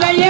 நாளைய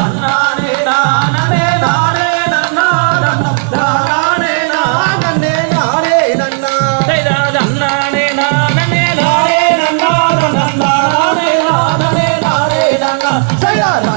நானே